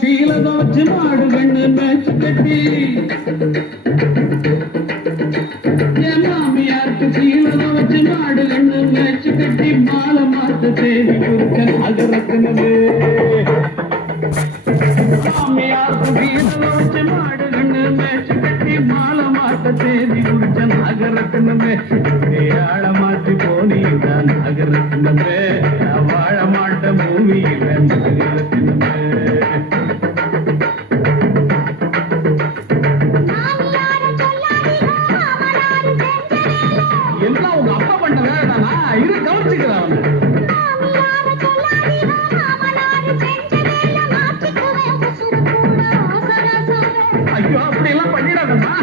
சீலத வச்சு மாடு கண்ணு மேய்ச்சி கட்டி என் மாமியாருக்கு சீலத வச்சு மாடு கண்ணு மேய்ச்சி கட்டி மாலை மாட்டு தேவி குறுக்கன் அகரத்தினது மாமியாருக்கு சீலத வச்சு மாடு கண்ணு மேய்ச்சி கட்டி மாலை மாட்டு தேவி குறுக்கன் அகரத்தினது ஆழ மாற்றி போனீதான் அகரத்தினது வாழ மாட்ட பூமியில் அகரத்தினது எல்லாம் உங்க அப்பா பண்ண வேலைதானா? இரு கவனிச்சுக்கிறான். ஐயோ அப்படி எல்லாம் பண்ணிடாதம்மா.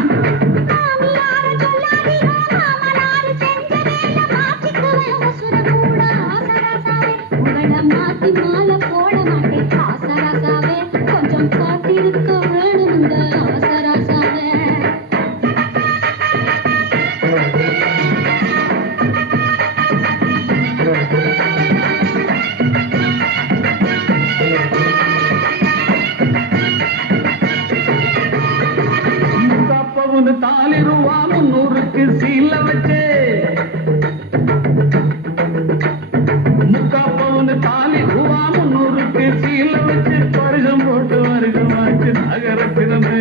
மாத்தி மாலை போட மாட்டேன் ஆசராசாவே, கொஞ்சம் காத்திருக்க வேணுங்க ஆசராசாவே. முக்காப்பவுன்னு தாலி ரூபா 300க்கு சீல வச்சே, முக்காப்பவுன்னு தாலி ரூபா 300க்கு சீல வச்சு பரிசம் போட்டு வருகமாச்சு நகரத்தினமே.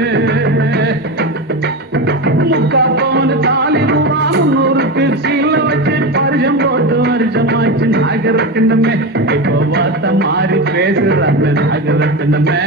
முக்காப்பவுன்னு தாலி ரூபா 300க்கு சீல வச்சு பரிசம் போட்டு வருஷமாச்சு நகரத்தினமே. இப்போ வார்த்தை மாறி பேசுறாங்க நகரத்தினமே.